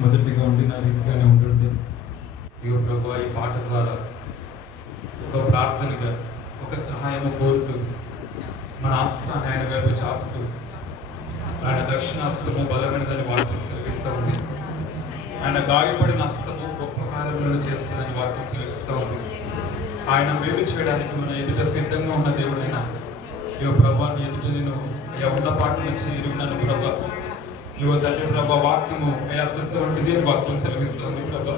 మొదటిగా ఉండిన రీతిగానే ఉంటుంది. ఇగో ప్రభు, ఈ పాట ద్వారా ఒక ప్రార్థనగా, ఒక సహాయము కోరుతూ, మన ఆస్థాన్ని ఆయన వైపు చాపుతూ, ఆయన దక్షిణాస్తము బలమైనదని వాక్యం సెలవిస్తూ ఉంది. ఆయన గాయపడిన హస్తము గొప్ప కార్యములను చేస్తుందని వాక్యం సెలవిస్తూ ఉంది. ఆయన మేలు చేయడానికి మన ఎదుట సిద్ధంగా ఉన్న దేవుడైనా, ఇగో ప్రభా, నీ ఎదుట నేను అయ్యా ఉన్న పాటలు చేరి ఉన్నాను ప్రభా. ఇగో తండ్రి ప్రభా, వాక్యము అయ్యా సత్యం వంటిది అని వాక్యం సెలవిస్తుంది ప్రభా.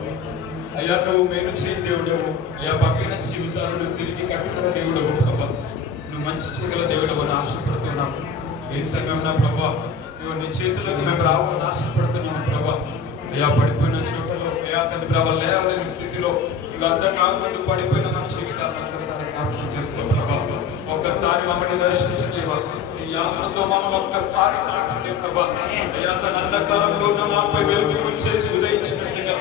అయ్యా నువ్వు మేలు చేయి దేవుడవు, అయ్యా బలైన జీవితాలను తిరిగి కట్టుకున్న దేవుడవు ప్రభా. నువ్వు మంచి చేయగల దేవుడవు అని ఆశపడుతున్నాం. ఈ సమయంలో ప్రభా, నువ్వు నీ చేతులకు మేము రావాలని ఆశపడుతున్నాము ప్రభా. అయ్యా పడిపోయిన చోటలో, అయ్యా తండ్రి ప్రభా, లేవలేని స్థితిలో ఇక అంతకాలం ముందు పడిపోయిన మన జీవితాలను ఒక్కసారి జ్ఞాపకం చేసుకో ప్రభా. ఒక్కసారి మమ్మల్ని దర్శించలేవా? నీ ఆత్మతో మమ్మల్ని ఒక్కసారి తాకండి ప్రభా. అయ్యా తన అంధకారంలో ఉన్న మాపై వెలుగులు వచ్చేసి ఉదయించినట్టుగా,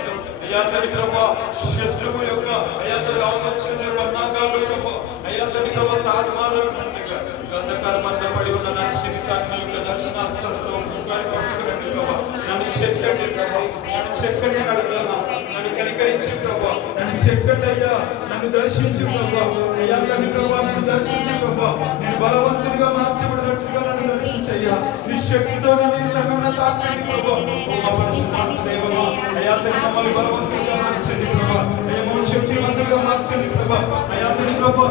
అయ్యా తల్లి ప్రభా, శత్రువు యొక్క అయ్యా తల్లి ఆలోచన పన్నాగాలు ప్రభా, అయ్యా తల్లి ప్రభా తారుమారున్నట్టుగా అంధకారం అంతా పడి ఉన్న నా జీవితాన్ని యొక్క దర్శనాస్తంతో ఒకసారి పట్టుకురండి ప్రభా. నన్ను చెక్కండి ప్రభా, నన్ను చెక్కండి అడుగుతున్నా. నన్ను కనికరించి ప్రభా, నన్ను చెక్కండి అయ్యా, నన్ను దర్శించు ప్రభా. అయ్యా తల్లి ప్రభా, నన్ను దర్శించు ప్రభా. నేను బలవంతుడిగా మార్చబడినట్టుగా నన్ను దర్శించయ్యా. నీ శక్తితో నన్ను ఈ సమయంలో తాకండి ప్రభా. ఓ మా పరిశుద్ధాత్మ దేవమా, అయ్యా తల్లి మమ్మల్ని బలవంతుడిగా మార్చండి ప్రభా. అయ్యా మమ్మల్ని శక్తివంతులుగా మార్చండి ప్రభా. అయ్యా తల్లి ప్రభా,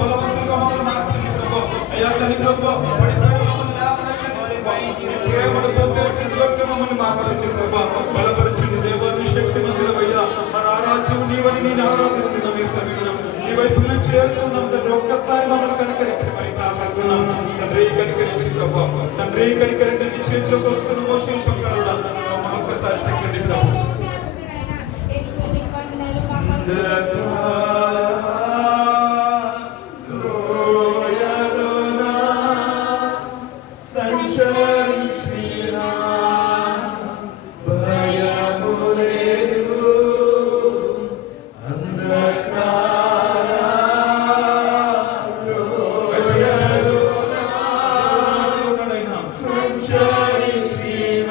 బలవంతులుగా మమ్మల్ని మార్చండి ప్రభా. అయ్యా తల్లి ప్రభా, పడిపోయిన మమ్మల్ని లేవనెత్తండి ప్రభా. నీ ప్రేమను పొందే స్థితిలోకి మమ్మల్ని మార్చండి ప్రభా. బలపరచండి దేవా, నీ శక్తివంతులవయ్యా. మరి ఆరాధ్యం నీవని నేను ఆరాధిస్తున్నాం. ఈ సమయంలో నీ వైపు మేము చేరుతున్నాం తండ్రి. ఒక్కసారి మమ్మల్ని కనికరించి మరి ప్రార్థిస్తున్నాం తండ్రి. కనికరించి ప్రభా, తండ్రి కనికరించి నీ చేతిలోకి వస్తున్న పోషింపకారుడా, మమ్మల్ని ఒక్కసారి చెక్కండి ప్రభు. సంచరించిన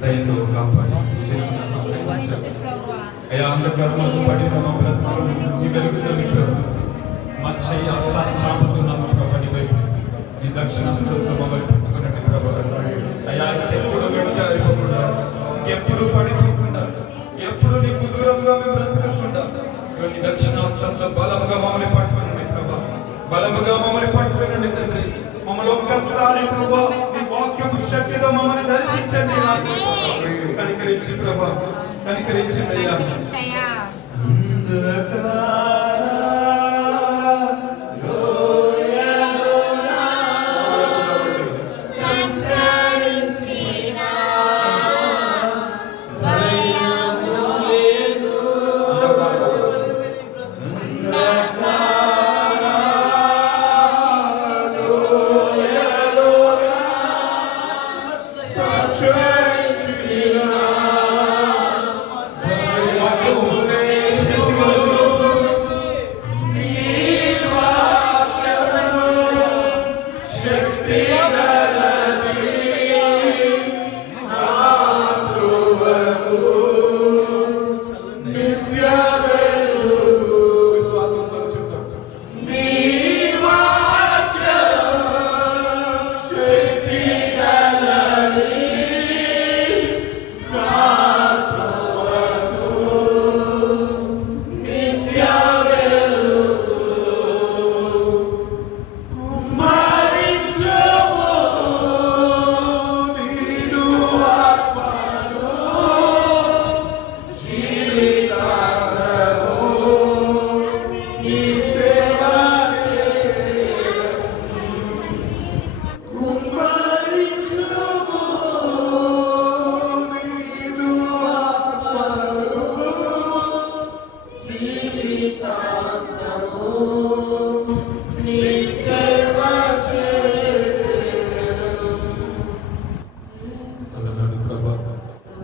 దయతో కాపాడి అయ్యా అంధకారంలో పడిన మా బ్రతుకులు నీ వెలుగుతో నింపావు. మా చెయ్యి హస్తాన్ని చాపుతున్నాము ప్రభా నీ వైపు, నీ దక్షిణ హస్తంతో మమ్మల్ని పట్టుకున్నట్టు ప్రభా. అయ్యా ఎప్పుడు వెంటారిపోకుండా, ఎప్పుడు పడిపోకుండా, ఎప్పుడు నీకు దూరంగా మేము బ్రతకకుండా నీ దక్షిణ హస్తంతో బలముగా మమ్మల్ని పట్టుకునండి ప్రభా, బలముగా మమ్మల్ని పట్టుకునండి తండ్రి. మమ్మల్ని ఒక్కసారి ప్రభా నీ వాక్యపు శక్తితో మమ్మల్ని దర్శించండి. కనికరించి ప్రభా, కనికరించండి అయ్యా.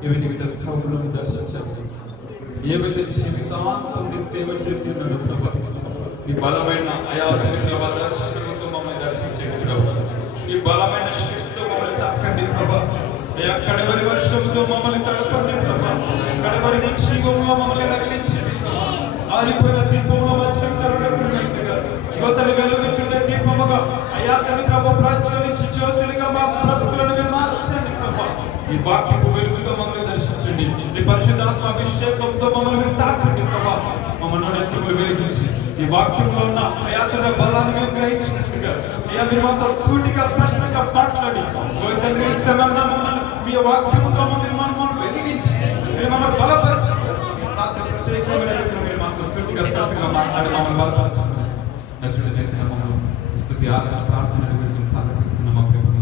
ఏవైతే సౌలుని దర్శించండి, ఏవైతే జీవితాంతం నీ సేవ చేసి నీ బలమైన అయాతని ప్రభా దర్శనంతో మమ్మల్ని దర్శించండి ప్రభా. నీ బలమైన శక్తితో మమ్మల్ని తాకండి ప్రభా. అయ్యా కడవరి వర్షంతో మమ్మల్ని తడపండి ప్రభా. కడవరి నిక్షేపంలో మమ్మల్ని రక్షించండి. ఆరిపోయిన దీపంలో మా చెంతలుగా యువతలు వెలుగుచున్న దీపముగా అయాతని ప్రభా ప్రాచురించి జ్యోతులుగా మా బ్రతుకులను మార్చండి ప్రభా. ఈ వాక్యపు వెలుగుతో మమ్మల్ని దర్శించండి. నీ పరిశుద్ధాత్మ అభిషేకంతో మమ్మల్ని మీరు తాకండి ప్రభా. మా మనోనేత్రములు వెలిగించి ఈ వాక్యంలో ఉన్న అయాతన బలాన్ని మేము గ్రహించినట్టుగా అయ్యా మీరు మాతో సూటిగా స్పష్టంగా మాట్లాడి తండ్రి సమయంలో మమ్మల్ని మీ వాక్యముతో మమ్మల్ని వెలిగించి మీరు మమ్మల్ని బలపరచండి. ప్రత్యేకమైన రీతిలో మీరు మాతో సూటిగా స్పష్టంగా మాట్లాడి మమ్మల్ని బలపరచండి. నచ్చుడు చేసిన మమ్మల్ని స్తుతి ఆరాధన ప్రార్థన సమర్పిస్తున్న మా ప్రభు